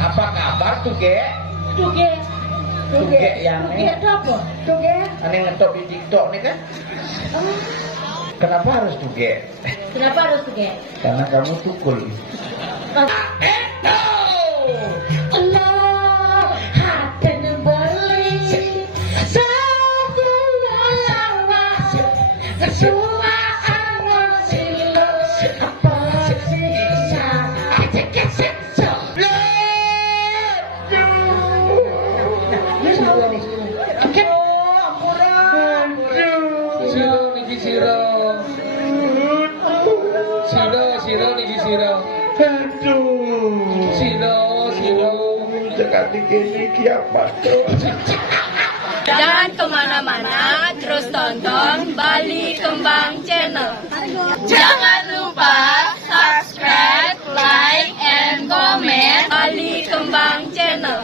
Apa kabar Tuge? Tuge yang ini. Tuge. Ane ngetop di TikTok nih kan? Kenapa harus Tuge? Kenapa harus Tuge? Karena kamu tukul. Allah akan beli semua amal silo apa sisa Siro niki siro. Aduh. Siro. Sekali gini kiamat. Jangan kemana-mana, terus tonton Bali Kembang Channel. Jangan lupa subscribe, like, and comment Bali Kembang Channel.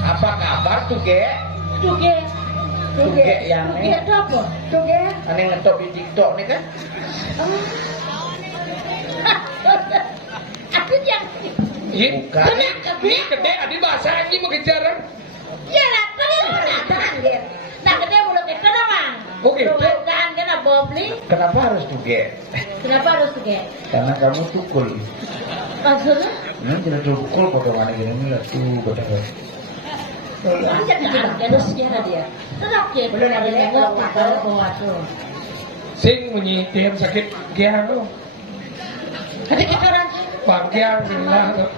Apa kabar Tuge? Tuge yang ini. Tuge. Ane ngetop di TikTok nih kan? Aku yang Bukan. Ini gede, adi bahasa ini mau kejaran. iya lah, nah gede mulut kita doang. Oh gitu. Bukan kena bobli. Kenapa harus Tuge? Kenapa harus Tuge? Karena kamu tukul. Maksudnya? Tidak tukul potongan gini lah tuh betul. Aja kan harusnya dia. Tetap dia belum ada yang nggak bawa tuh. Sing menyitir sakit giang lo. Ada kita orang Bangkiang lah tuh.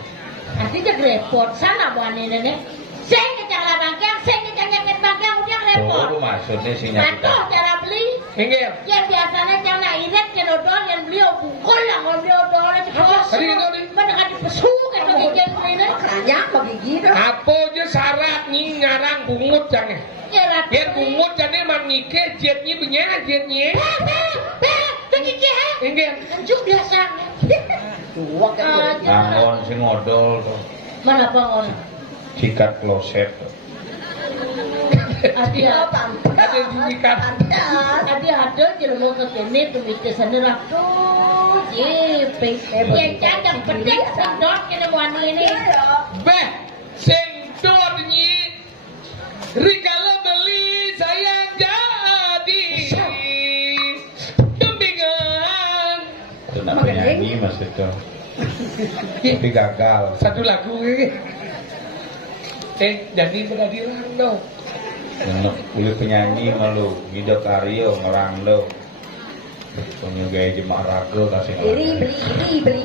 artinya repot sana buat ini nih. Saya ngejang lah bangkiang, saya ngejang nyakit bangkiang udah repot. Oh maksudnya sih nyakit. Atau cara beli Hinggir. yang biasanya jangan irit cenodol yang beliau bungkul lah kalau beliau dol ceplos. Tadi gitu nih. Mendekat di pesu kayak gigi ini. Keranya kok gigi dong. Apa aja syarat nih ngarang bungut jangan. Ya lah. Biar bungut jadi manike jetnya punya jetnya. Gigi ha? Hinggir. Anjuk biasa. Tua kan. Bangun si ngodol tuh. Mana bangun? Sikat kloset tuh. Ada Ada diikat. ada jelma ke kene pemikir sana raktu jepe yang cacang pedek sedot kene wani ini Beh, sing dornyi Rikala beli sayang jadi Bimbingan. Itu nak penyanyi mas itu. Tapi gagal. Satu lagu ini. Jadi pengadilan dong. Yang kulit penyanyi malu, video karyo ngerang lo. Punya gaya jemaah raga kasih beli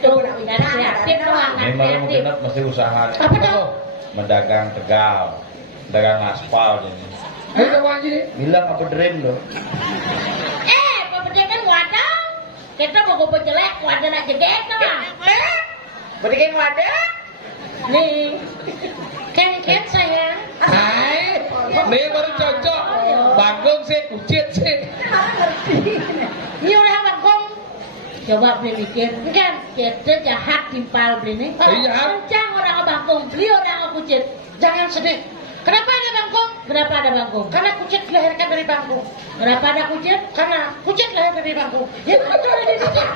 tuh kreatif doang ini malu mungkin mesti usaha. apa tuh Mendagang tegal, dagang aspal jadi. Ayo aja deh. Bilang apa dream lo? pembedek kan wadah kita mau gue jelek wadah nak jegek doang Berikan wadah. nih ken sayang Hai, ini baru cocok. Bagong sih, kucit sih. ini udah bangkong coba pikir kan kita jahat timpal beli nih Iya. kencang orang bangkong beli orang kucit jangan sedih kenapa ada bangkong kenapa ada bangkong karena kucit dilahirkan dari bangkong kenapa ada kucit karena kucit lahir dari bangkong ya betul ini dia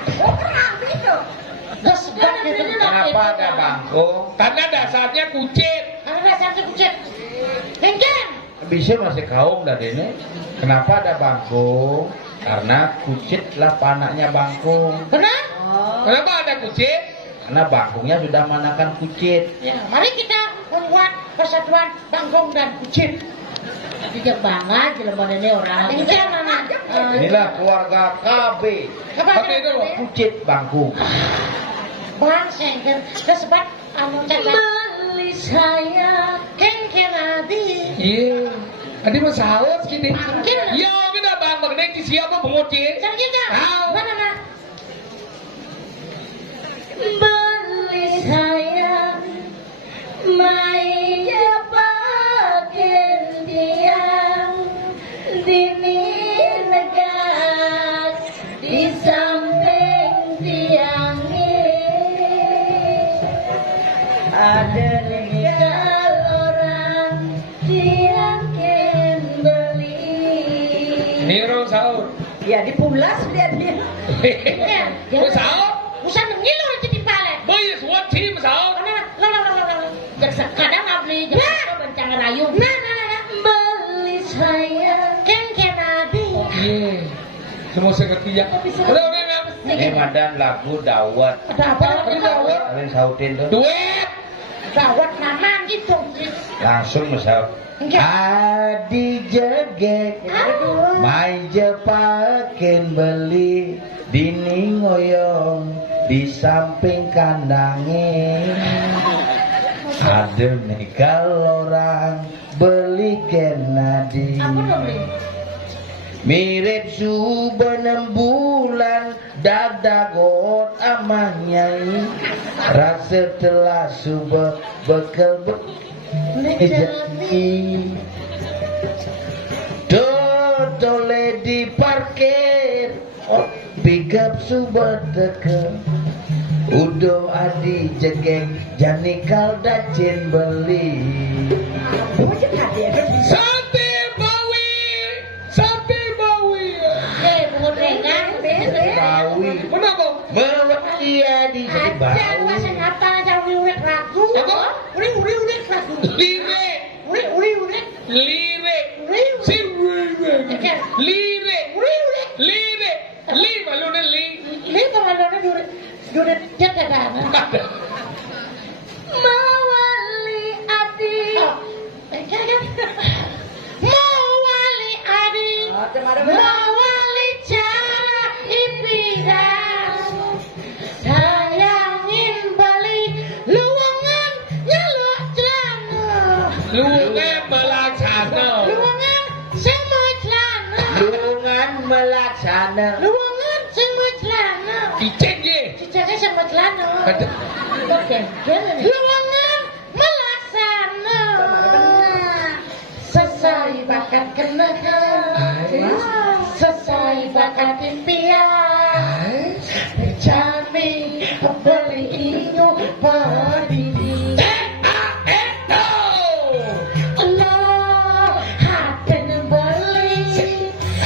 itu Kenapa ada bangkong? Karena dasarnya kucit. karena dasarnya kucit hengkang Bisa masih kaum dari ini. Kenapa ada bangkong? Karena kucit lah panaknya bangkong. Kenapa ada kucit? Karena bangkongnya sudah manakan kucit. ya mari kita membuat persatuan bangkong dan kucit tidak banget jelema ini orang hengkang mana Inilah keluarga KB. Tapi itu loh. Kucit bangkong. bang sengker tersebut anu beli saya kengkeng Iya. Adi mah saus gitu. Mangkir. Ya, kita bang mengenai di siapa penguci? Jangan kita. Tahu. Mana? Beli sayang, Maya pakai tiang, dini negas di samping tiang ini ada legal orang yang beli. Niro sahur. Ya dipulas dia. Kau sahur? Usah ngilu aja di palet. Boy, what team sahur? Jaksa kadang abli jaksa bencang rayu. Nah. Beli saya ken adi. Iya. Semua saya ngerti ya. Udah. Ini madan lagu dawat. Ada apa? Ini dawet. Kalian sautin tuh. Duit. Dawat nama gitu. Langsung mesau. Adi jegek, maja paken beli, dini ngoyong di samping kandangin. Ada nih kalau orang beli kenadi. Apa dong beli? Mirip subuh 6 bulan dadagot amahnya rasa telah subuh bekal jadi dole di parkir pick up subuh deket udo adi jegek jani kaldacin beli Sate bawi. Bunga bawi Kenapa? bawa dia di jadi Ajar bawi masa ngapa jauh urek lagu. Apa? Urek lagu. Lirik. Urek. Si lirik. Lirik. Li malu nih li. Ini pengalornya duret jaga banget. Mawali adi. Mawali adi. Mawali cara ipidang. Sayangin bali luwangan nyaluk celana. Luwungan melaksana. Luwangan semua celana. lungan melaksana Luwangan semua celana. Icen ye. Cicaknya sama celana. Ada. Luwangan melaksana. Sesuai bakat kenakan. Sesuai bakat impian. Jami beli inyo berdiri. Allah haten beli.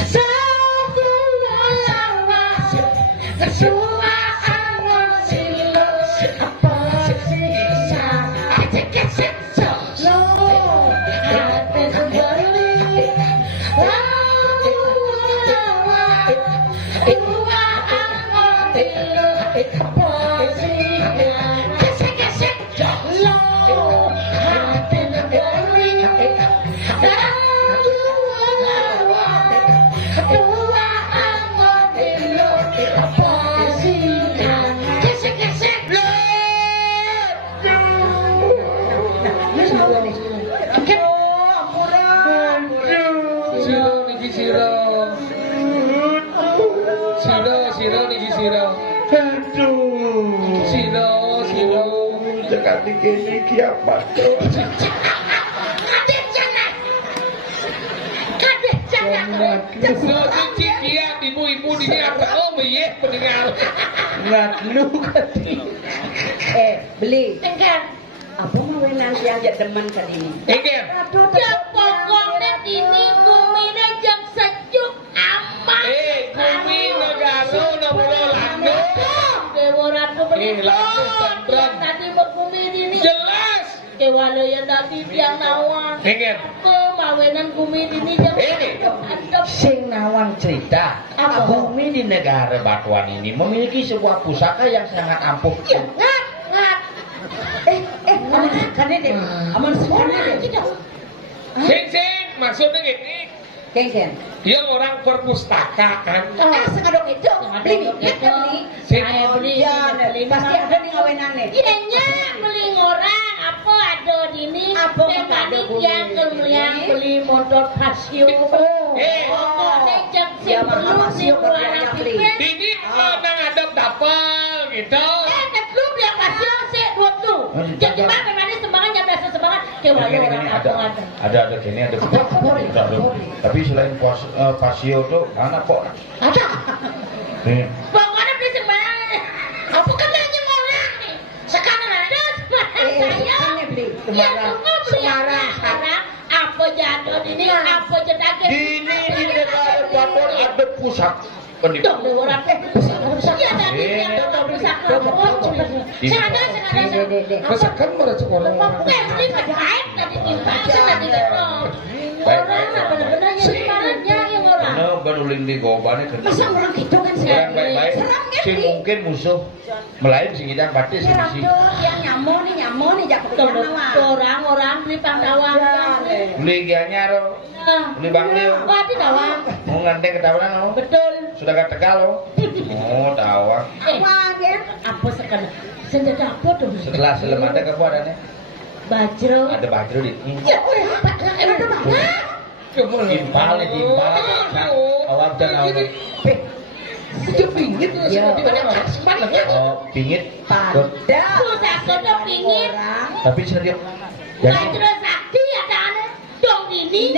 Sebuah lawas. Kesua angon silo. Apa sisa. Kecek-kecek so. Haten beli. Siro niki siro. Siro niki siro. aduh Siro. jangan dikini kiamat So cuci kiat ibu-ibu di sini apa? Oh iya pendengar. ngadu kati Beli. Enggak. Apa mau nanti yang jadi demen kali ini? Engger. Ya pokoknya ini kumina jam sejuk aman. Kumi negara na pulau Lando. Dewa Ratu Lando tentram. Tadi berkumi ini. Jelas. Kewala yang tadi tiang nawang. Engger. Kemawinan kumi ini jam Ini. adep. sing nawang cerita Apa? bumi di negara Batuan ini memiliki sebuah pusaka yang sangat ampuh Ya, ngat. Kan ini, aman semuanya deh. Tidak. Sing maksudnya gini. Kengken. Dia orang perpustaka kan. Sengadok itu. Beli, beli. Saya beli. Ya, pasti ada nih ngawenan nih. Iya, beli orang apa ada di ini. Apa Yang ada tadi bumi? yang kemuliaan beli motor Casio. Cek sih perlu sih anak pikir. Ini nang adep dapal gitu. Klub yang Casio sih dua tu. Jadi mana mana sembangan yang biasa sembangan kewayo orang kampungan. Ada gini ada. Tapi selain Pasio tuh anak kok. Ada. Nih. Pokoknya beli sembarang. Apa kenanya orang nih? Sekarang ada sembarang saya. Ya semua beli sekarang. Apa jadon ini? Apa jadage? Ini di negara Papua ada pusat pendidikan. Dong orang pusat. Iya tadi yang pusat. Sana. Masakan mana sekolah? Ini terkait tadi timbang tadi gitu. Orang benar-benar yang sebenarnya yang orang. Nah, beruling di gobane kerja. Masa orang gitu kan sih? Orang baik-baik. Si mungkin musuh melain si kita pasti si misi. Yang nyamon nih jak Orang beli pangdawang. Beli gianya ro. Beli banglio. Wah, di dawang. Mau nganteng ke tawanan lo. Betul. Sudah ke Tegal lo. Oh, tawang. Apa sekarang? Senjata apa tuh? Setelah selem ada kekuatannya. Bajro. Ada baju di. Ya, emang ada mana? Timpal. Awak dan awak. Itu pingit lah Ya. seperti Oh, pingit. Susah kono pingin. Tapi serius. Jadi Bajro sakti ada aneh. Dong ini.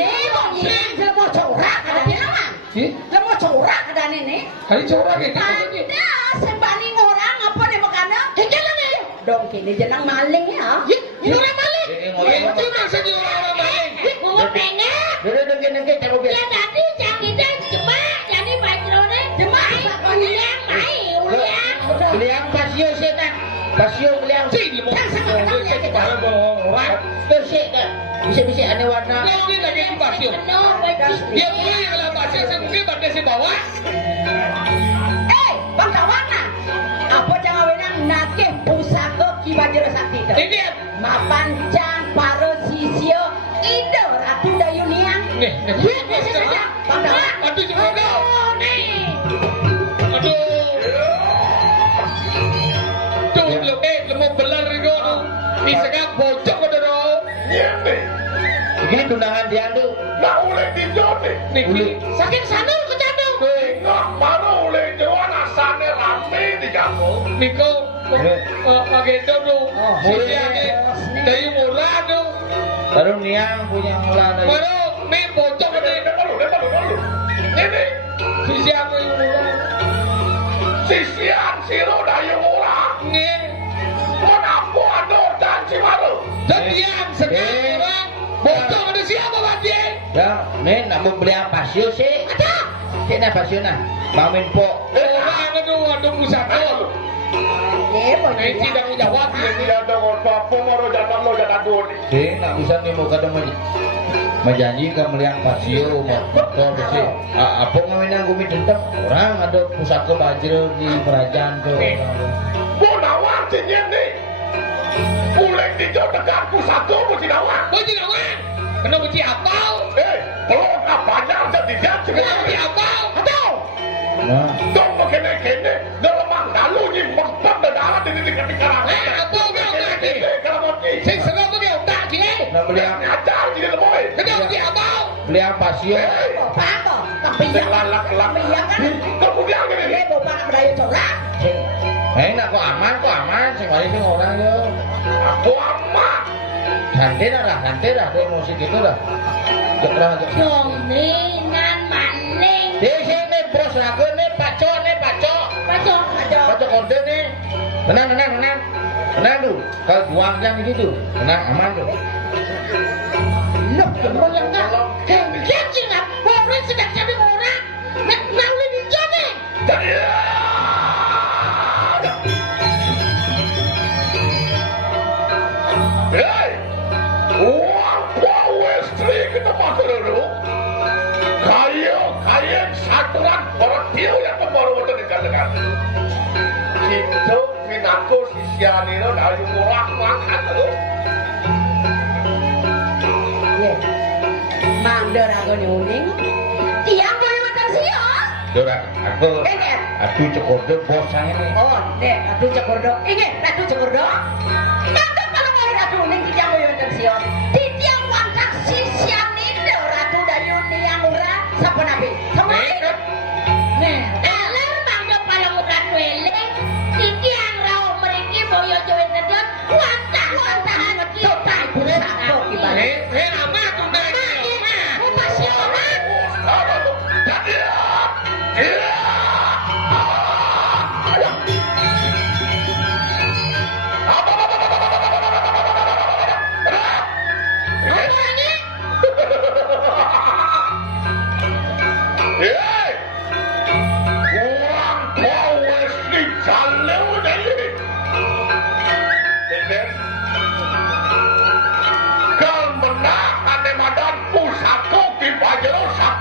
mau corak ada di nama. Mau corak ada nih. Kali corak gitu maksudnya. Ada sembaling orang apa nih makanya? Jangan nih. Dong kini jenang maling ya. Ini orang balik. Itu maksudnya orang maling. Ngomong pengen. Dulu nengke taruh biasa. Ya tadi jangan cuma jadi Bajro nih. Cuma uliang. Beliang Pasio setan. Pasio beliang. Sih, mau cek barang bohong orang. Bersih dah. Bisa aneh warna. Ini lagi di pasio. Dia beli kalau pasio mungkin pada si bawah. Bang Tawana. Apa jangan wenang nake pusaka Ki Bajro Sakti itu. Ini Mapancang paro sisio ido Ratu Dayuniang. nih. Bang Tawana. Aduh cuma Aduh. Tuh lemu belar itu. Di segak bocok ada dong. Begini tunangan dia tuh. Nggak boleh dijodoh. Nih, Saking sandal ke jatuh. Nggak baru boleh jual asalnya rame di kampung. Niko, agenda tuh. Sisi ane dari murah tuh. Baru niang punya olah dari. Baru nih bocok ada. Dulu. Ini Sisi aku yang murah. sisian siro dari murah. Nih, Kenapa ada janji baru? dan yang sekarang bocok ada siapa Bandi? Ya, nih nak mau beli apa Pasio sih? Ada. Cik nak Pasio nak. Mamin po. Orang aduh ada pusaka. Nah, ini tidak menjawab dia. Dia dengan bapak mau jangan lo jangan dulu. Sih nak bisa nih mau kadang menjanji ke meliang Pasio motor sih. Apa ngawinang gumi tetap orang ada pusaka Bajro di kerajaan tuh. Gunawan nih. Boleh dijodohkan pusaka Bujinawan. Bocok nawan. Kena bocok apal. Kalau apanya jadi dia Kena bocok apal. Atau Nah, dong begini gelemang lalu nyimpang darah di dekat-dekat. apa kau mati? Kalau mati. Sing serang pakai otak dia. nak beliang Ngajar di dalam boy. Kena bocok apal. beliang Pasio. Bapak kepiyak kepiyak kan. Kemudian gini. Bapak nak berdaya corak. Nak kok aman, sing wali sing orang yo. Aku amat. Santai dah, dia musik itu dah. Gerak. Donglingan maning. Di sini bos lagu nih, pacok. Pacok kode nih. Tenang dulu. Kalau juang yang begitu, tenang aman tuh. Loh, yang enggak. Hengkian sih nggak. Ngobrol sedang jadi orang. Nauli di jone. Hei, uang power string kita pakai dulu. Kayak satuan orang dia yang pembaru betul dikatakan. Itu minatku sisian ini dari murah makan dulu. Mandor aku nyuning. Tiang boleh makan sios. Dora, aku cekorde bos saya nih. Oh, dek, Ratu Cekurdo. Ingat, Ratu Cekurdo. Nanti kalau mau Ratu ning tiang boleh makan sios. Di tiang wantang sisian itu. lama tuh nanya.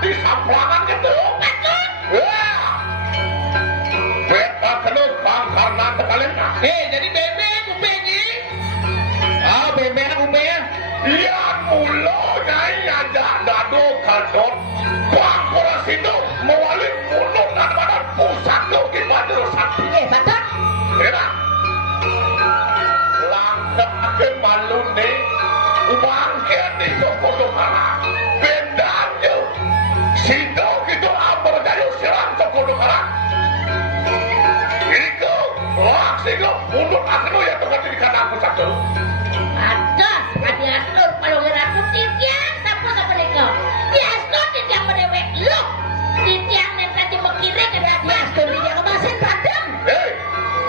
Samplangan gitu. Beta kena karena tekalin. Jadi bebe kupingnya. Bebe ya. Iya mulanya ada dado kadot. Bangkora situ mewali mulut dan badan pusat tuh gimana sakti. Batak. Ya. Langkah ke malu nih. Bangkit di Jokodo Kara. Bedanya. Sido gitu amber dari serang Jokodo Kara. Iku. Langsung mulut aku ya tukar di kanan aku satu. Ada, ada atur kalau gerak titiang siapa nikah. Dia atur titiang berdewek lu. Titiang yang tadi mengkiri ke dia atur dia kemasin padam.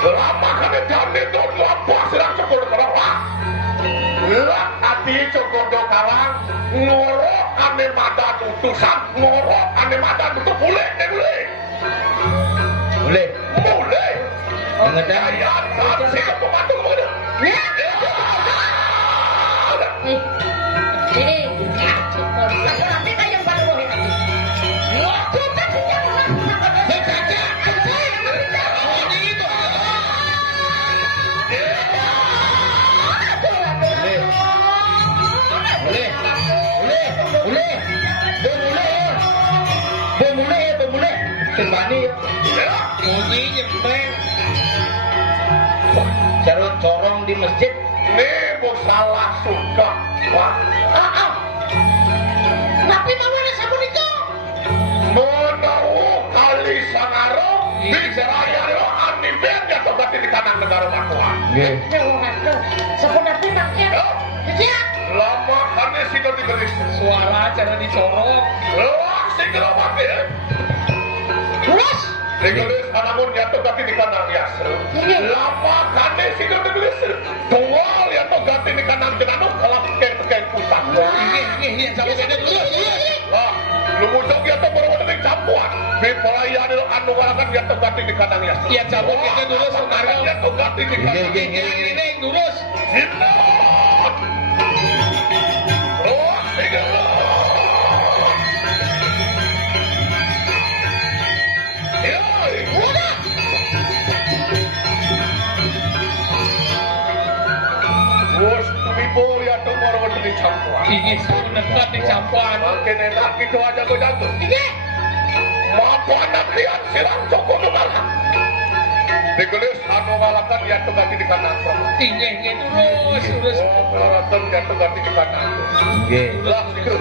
Lama kan jam itu apa serang Jokodo Kara. Lah hati Jokodo Kara ngorok ane mata utusan, ngorok ane mata utus boleh. Mengerti? Ayat kasih ke pembantu kemudian. Ini Nanti kayak pada boleh nanti. Waktu tadi yang Boleh. Kembali. Bunyi nyempeng. Carut corong di masjid. Nih bos salah suka. Wah. tapi mau ada sabun itu. Menaruh kali sangaro bisa raya lo animen ya tobat di kanan negara matua. Nggih. Sabun tapi makin. Dia Lama kan situ digelis. Suara cara dicorok. Luang sing geromake. lurus. Digelis anamun ya tobat di kanan ya. Lama kan situ digelis. Tual ya tobat di kanan jenanu kelap ke pusat. Ini sampai beda dulu. Lah, lu muncul ya to baru ada campuan. Di pelayan lo anu walakan ya tobat di kanan ya. Iya cabut kita dulu sekarang. Ya tobat di kanan. Ini lurus. Jinot. Oh, tiga. Udah. Bos, tumibo ya to baru ada campuan. Ini suruh dekat di campuan. Makin enak gitu aja gue jatuh. Iya. Mampu anak lihat silang cokok numalah. Digelis anu ngalakan ya tuh ganti di kanan. Ini terus. Oh, melarakan ya tuh ganti di kanan. Nggih. Lah, itu.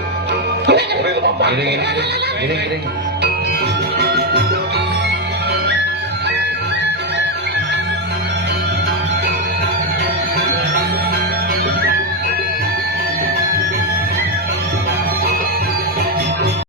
Giring.